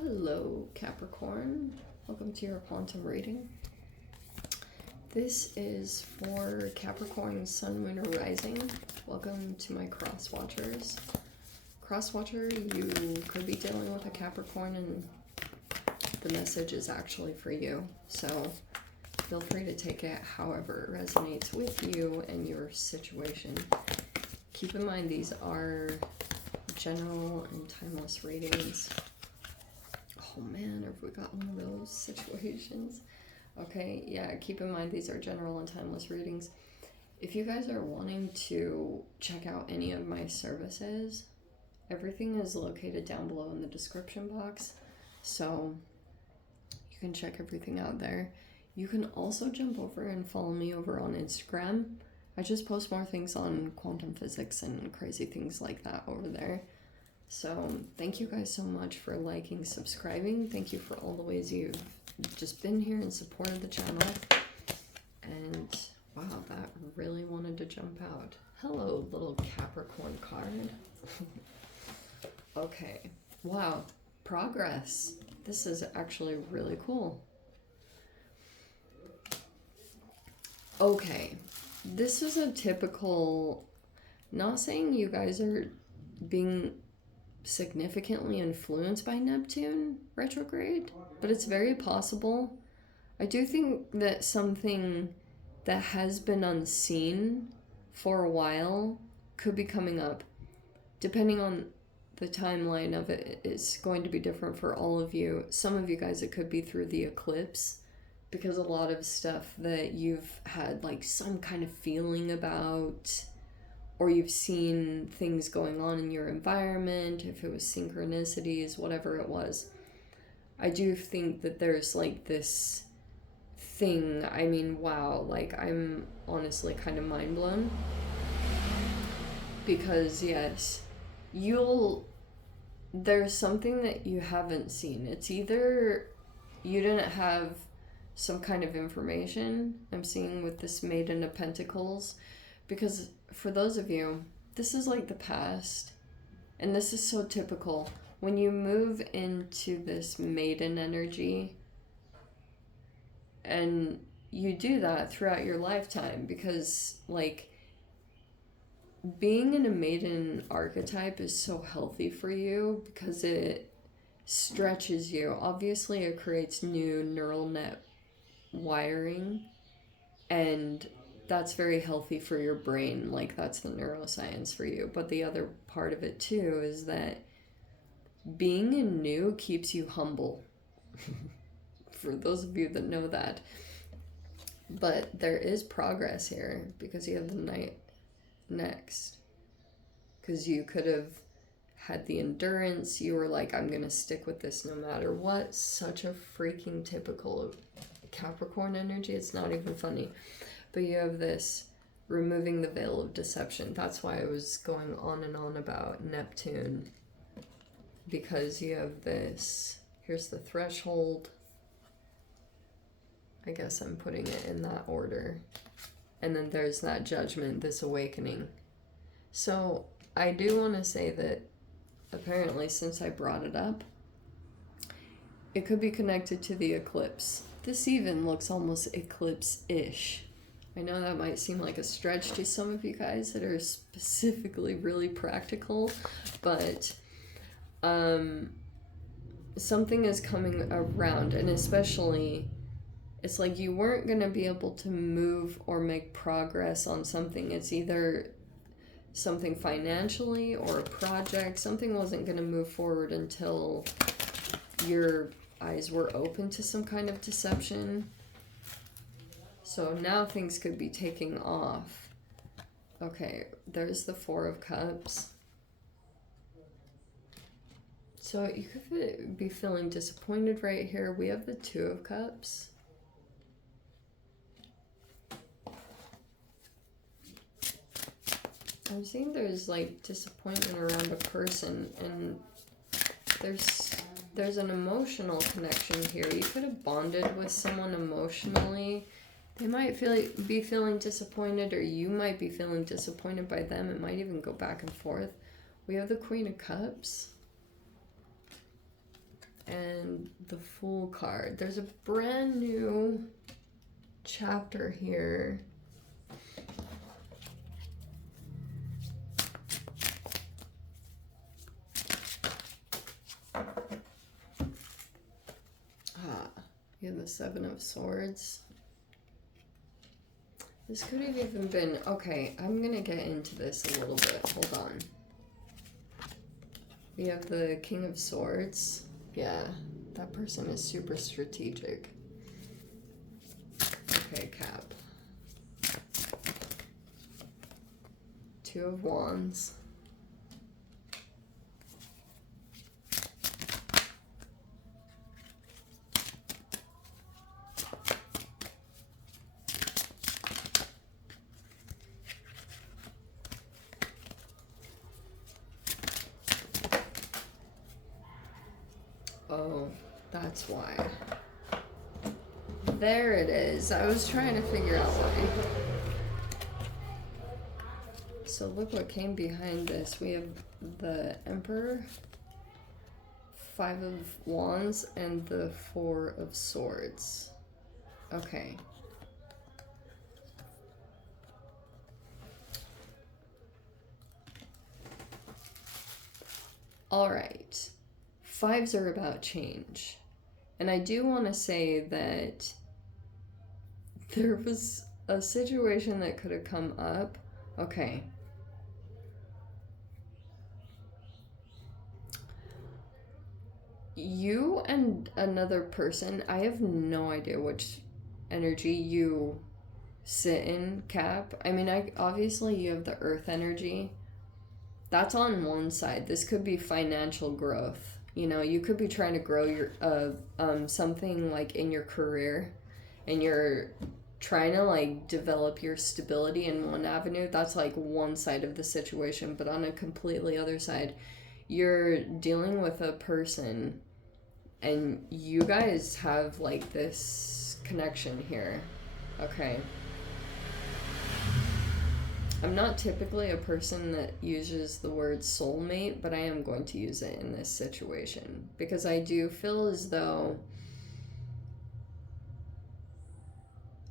Hello, Capricorn. Welcome to your quantum reading. This is for Capricorn Sun, Moon, or Rising. Welcome to my cross watchers. Cross watcher, you could be dealing with a Capricorn and the message is actually for you. So feel free to take it however it resonates with you and your situation. Keep in mind these are general and timeless readings. Oh man, have we got one of those situations? Okay, yeah, keep in mind these are general and timeless readings. If you guys are wanting to check out any of my services, everything is located down below in the description box. So you can check everything out there. You can also jump over and follow me over on Instagram. I just post more things on quantum physics and crazy things like that over there. So thank you guys so much for liking, subscribing. Thank you for all the ways you've just been here and supported the channel. And wow, that really wanted to jump out. Hello, little Capricorn card. Okay, wow, progress. This is actually really cool. Okay, this is a typical, not saying you guys are being significantly influenced by Neptune retrograde, but it's very possible. I do think that something that has been unseen for a while could be coming up. Depending on the timeline of it, it's going to be different for all of you. Some of you guys, it could be through the eclipse, because a lot of stuff that you've had like some kind of feeling about, or you've seen things going on in your environment, if it was synchronicities, whatever it was. I do think that there's like this thing, I mean, wow, like I'm honestly kind of mind blown. Because yes, there's something that you haven't seen. It's either you didn't have some kind of information, I'm seeing with this Maiden of Pentacles, because for those of you, this is like the past, and this is so typical. When you move into this maiden energy, and you do that throughout your lifetime, because like being in a maiden archetype is so healthy for you because it stretches you. Obviously, it creates new neural net wiring, and that's very healthy for your brain. Like that's the neuroscience for you. But the other part of it too is that being in new keeps you humble. For those of you that know that. But there is progress here because you have the Knight next. Because you could have had the endurance. You were like, I'm going to stick with this no matter what. Such a freaking typical Capricorn energy. It's not even funny. But you have this removing the veil of deception. That's why I was going on and on about Neptune. Because you have this, here's the threshold. I guess I'm putting it in that order. And then there's that judgment, this awakening. So I do want to say that apparently since I brought it up, it could be connected to the eclipse. This even looks almost eclipse-ish. I know that might seem like a stretch to some of you guys that are specifically really practical, but something is coming around, and especially it's like you weren't going to be able to move or make progress on something. It's either something financially or a project. Something wasn't going to move forward until your eyes were open to some kind of deception. So now things could be taking off. Okay, there's the Four of Cups. So you could be feeling disappointed right here. We have the Two of Cups. I'm seeing there's like disappointment around a person, and there's an emotional connection here. You could have bonded with someone emotionally. They might be feeling disappointed, or you might be feeling disappointed by them. It might even go back and forth. We have the Queen of Cups. and the Fool card. There's a brand new chapter here. You have the Seven of Swords. This could have even been... Okay, I'm gonna get into this a little bit. Hold on. We have the King of Swords. Yeah, that person is super strategic. Okay, Cap. Two of Wands. Oh, that's why. There it is. I was trying to figure out why. So look what came behind this. We have the Emperor, Five of Wands, and the Four of Swords. Okay. All right. Fives are about change. And I do want to say that there was a situation that could have come up. Okay. You and another person, I have no idea which energy you sit in, Cap. I mean, obviously you have the earth energy. That's on one side. This could be financial growth. You know, you could be trying to grow your something like in your career, and you're trying to like develop your stability in one avenue. That's like one side of the situation. But on a completely other side, you're dealing with a person and you guys have like this connection here. Okay. I'm not typically a person that uses the word soulmate, but I am going to use it in this situation because I do feel as though...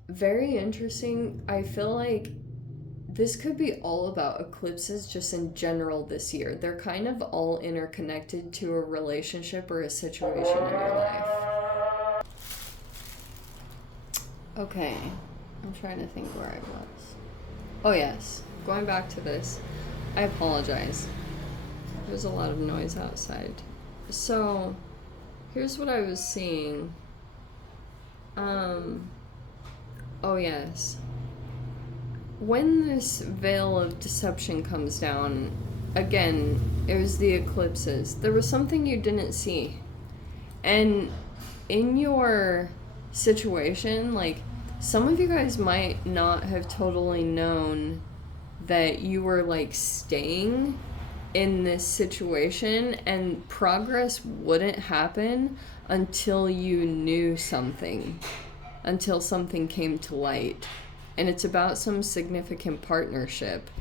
Very interesting. I feel like this could be all about eclipses just in general this year. They're kind of all interconnected to a relationship or a situation in your life. Okay, I'm trying to think where I was. Oh yes, going back to this. I apologize. There's a lot of noise outside. So, here's what I was seeing. Oh yes. When this veil of deception comes down, again, it was the eclipses. There was something you didn't see. And in your situation, like, some of you guys might not have totally known that you were, like, staying in this situation, and progress wouldn't happen until you knew something, until something came to light. And it's about some significant partnership.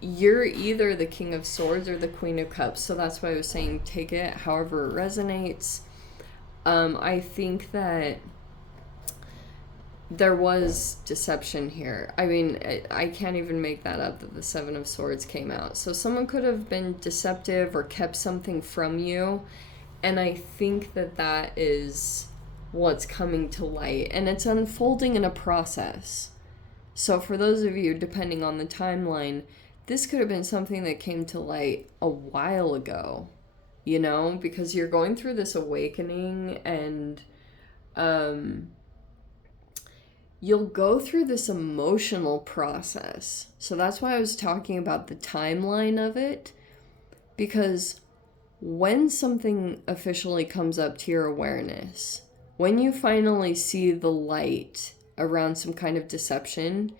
You're either the King of Swords or the Queen of Cups, so that's why I was saying take it however it resonates. I think that there was deception here. I mean, I can't even make that up that the Seven of Swords came out. So someone could have been deceptive or kept something from you, and I think that that is what's coming to light, and it's unfolding in a process. So for those of you, depending on the timeline, this could have been something that came to light a while ago, you know, because you're going through this awakening, and you'll go through this emotional process. So that's why I was talking about the timeline of it, because when something officially comes up to your awareness, when you finally see the light around some kind of deception,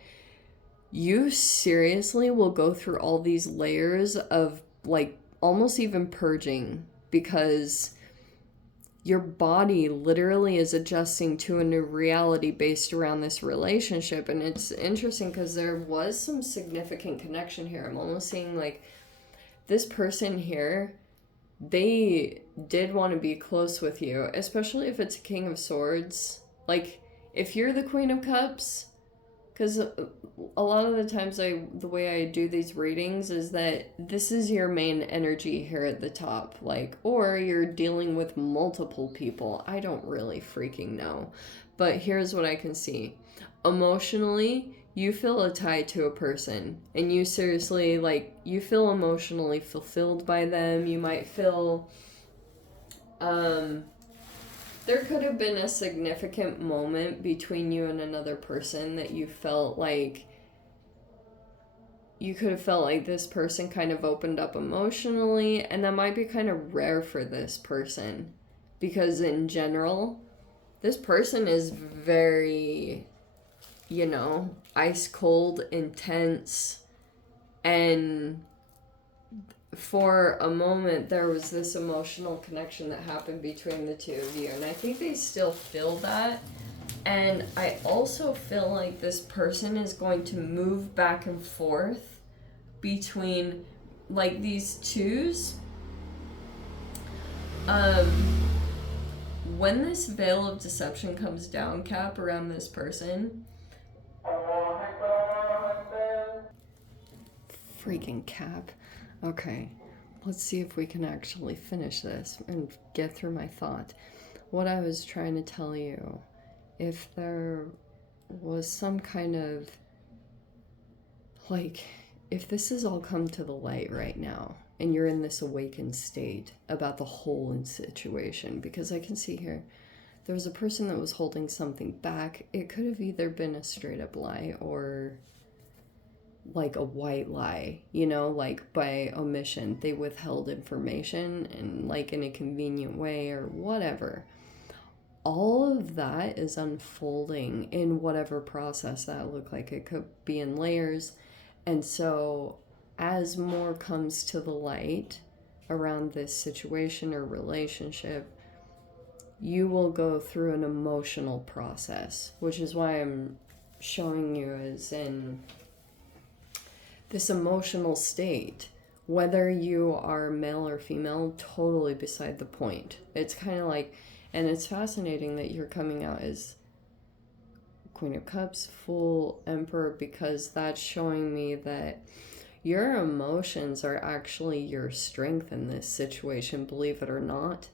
you seriously will go through all these layers of like almost even purging, because your body literally is adjusting to a new reality based around this relationship. And it's interesting because there was some significant connection here. I'm almost seeing like this person here, they did want to be close with you, especially if it's a King of Swords. Like, if you're the Queen of Cups, because a lot of the times the way I do these readings is that this is your main energy here at the top, like, or you're dealing with multiple people. I don't really freaking know. But here's what I can see. Emotionally, you feel a tie to a person, and you seriously, like, you feel emotionally fulfilled by them. You might feel, there could have been a significant moment between you and another person that you felt like, you could have felt like this person kind of opened up emotionally, and that might be kind of rare for this person, because in general, this person is very, you know, ice cold, intense, and for a moment there was this emotional connection that happened between the two of you, and I think they still feel that. And I also feel like this person is going to move back and forth between, like, these twos. When this veil of deception comes down, Cap, around this person, freaking Cap. Okay, let's see if we can actually finish this and get through my thought. What I was trying to tell you, if there was some kind of, like, if this has all come to the light right now, and you're in this awakened state about the whole situation, because I can see here, there was a person that was holding something back. It could have either been a straight up lie or like a white lie, you know, like by omission. They withheld information and like in a convenient way or whatever. All of that is unfolding in whatever process that looked like. It could be in layers. And so as more comes to the light around this situation or relationship, you will go through an emotional process, which is why I'm showing you as in this emotional state. Whether you are male or female, totally beside the point. It's kind of like, and it's fascinating that you're coming out as Queen of Cups, Fool, Emperor, because that's showing me that your emotions are actually your strength in this situation, believe it or not.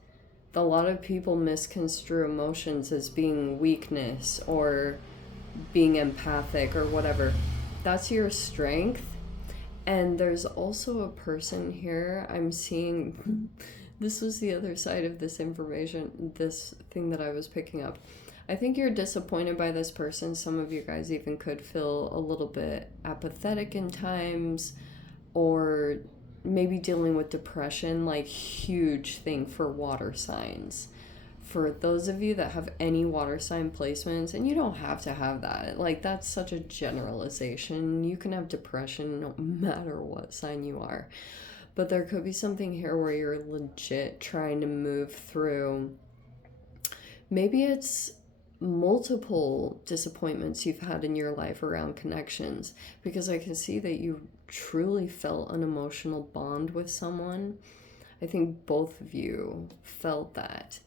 A lot of people misconstrue emotions as being weakness or being empathic or whatever. That's your strength. And there's also a person here I'm seeing. This was the other side of this information, this thing that I was picking up. I think you're disappointed by this person. Some of you guys even could feel a little bit apathetic in times, or maybe dealing with depression, like huge thing for water signs. For those of you that have any water sign placements, and you don't have to have that, like that's such a generalization. You can have depression no matter what sign you are. But there could be something here where you're legit trying to move through. Maybe it's multiple disappointments you've had in your life around connections, because I can see that you truly felt an emotional bond with someone. I think both of you felt that.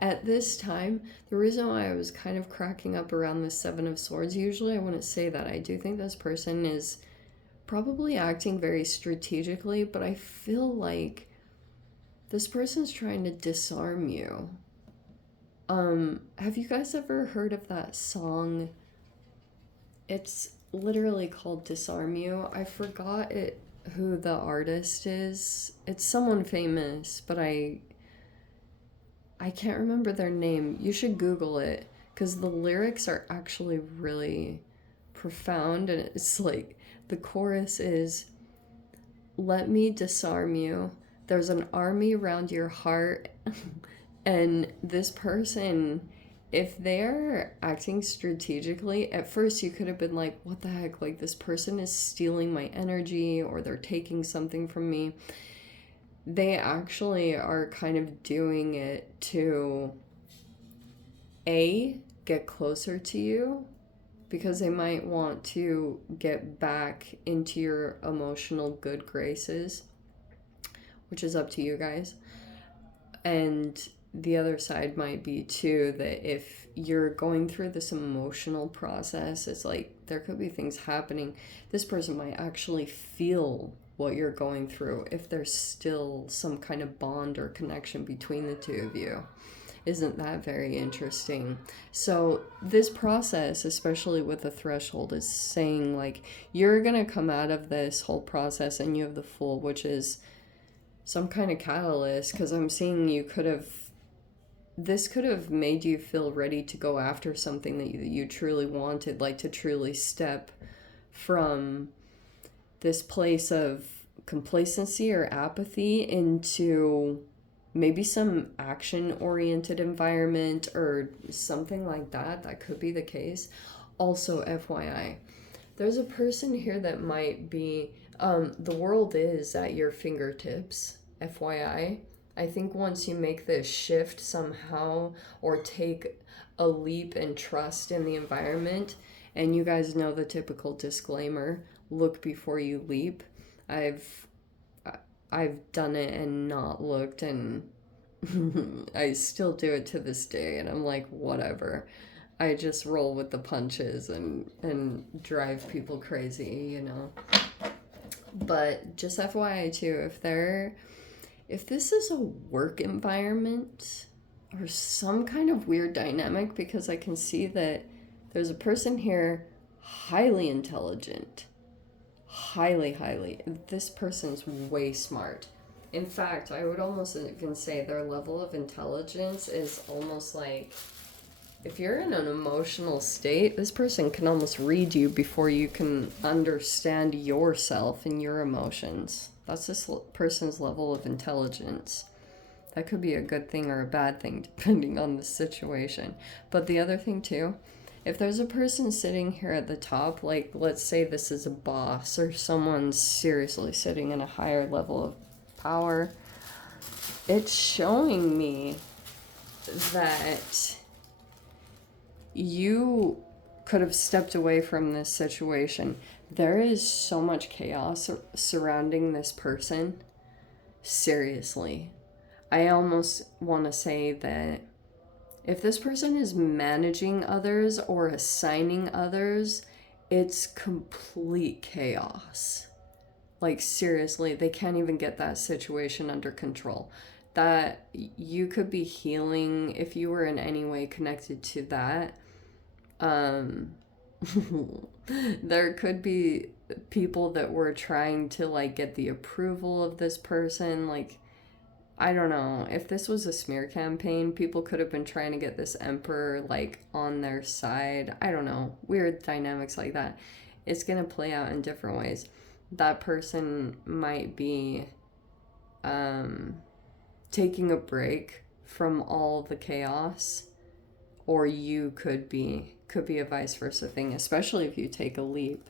At this time, the reason why I was kind of cracking up around the Seven of Swords, usually I wouldn't say that. I do think this person is probably acting very strategically, but I feel like this person's trying to disarm you. Have you guys ever heard of that song? It's literally called Disarm You. I forgot who the artist is. It's someone famous, but I can't remember their name. You should Google it, because the lyrics are actually really profound, and it's like the chorus is, "Let me disarm you. There's an army around your heart." And this person, if they're acting strategically, at first you could have been like, what the heck? Like, this person is stealing my energy, or they're taking something from me. They actually are kind of doing it to, A, get closer to you, because they might want to get back into your emotional good graces, which is up to you guys. And the other side might be too that if you're going through this emotional process, it's like there could be things happening. This person might actually feel what you're going through if there's still some kind of bond or connection between the two of you. Isn't that very interesting? So this process, especially with the threshold, is saying like you're gonna come out of this whole process and you have the Fool, which is some kind of catalyst, because I'm seeing this could have made you feel ready to go after something that you truly wanted, like to truly step from this place of complacency or apathy into maybe some action-oriented environment or something like that. That could be the case. Also, FYI, there's a person here that might be, the world is at your fingertips, FYI. I think once you make this shift somehow or take a leap and trust in the environment, and you guys know the typical disclaimer, look before you leap. I've done it and not looked, and I still do it to this day, and I'm like, whatever. I just roll with the punches and drive people crazy, you know. But just FYI too, if this is a work environment or some kind of weird dynamic, because I can see that there's a person here highly intelligent. Highly. This person's way smart. In fact, I would almost even say their level of intelligence is almost like, if you're in an emotional state, this person can almost read you before you can understand yourself and your emotions. That's this person's level of intelligence. That could be a good thing or a bad thing, depending on the situation. But the other thing too, if there's a person sitting here at the top, like let's say this is a boss or someone seriously sitting in a higher level of power, it's showing me that you could have stepped away from this situation. There is so much chaos surrounding this person. Seriously. I almost want to say that if this person is managing others or assigning others, it's complete chaos. Like seriously, they can't even get that situation under control. That you could be healing if you were in any way connected to that. There could be people that were trying to like get the approval of this person. Like, I don't know, if this was a smear campaign, people could have been trying to get this emperor like on their side. I don't know, weird dynamics like that. It's gonna play out in different ways. That person might be taking a break from all the chaos, or you could be a vice versa thing, especially if you take a leap.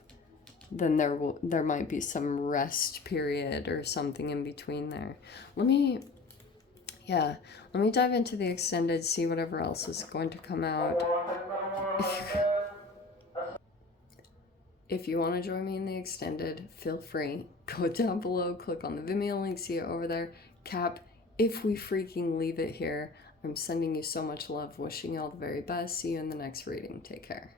Then there might be some rest period or something in between there. Let me dive into the extended, see whatever else is going to come out. If you want to join me in the extended, feel free. Go down below, click on the Vimeo link, see it over there. Cap, if we freaking leave it here, I'm sending you so much love, wishing you all the very best. See you in the next reading. Take care.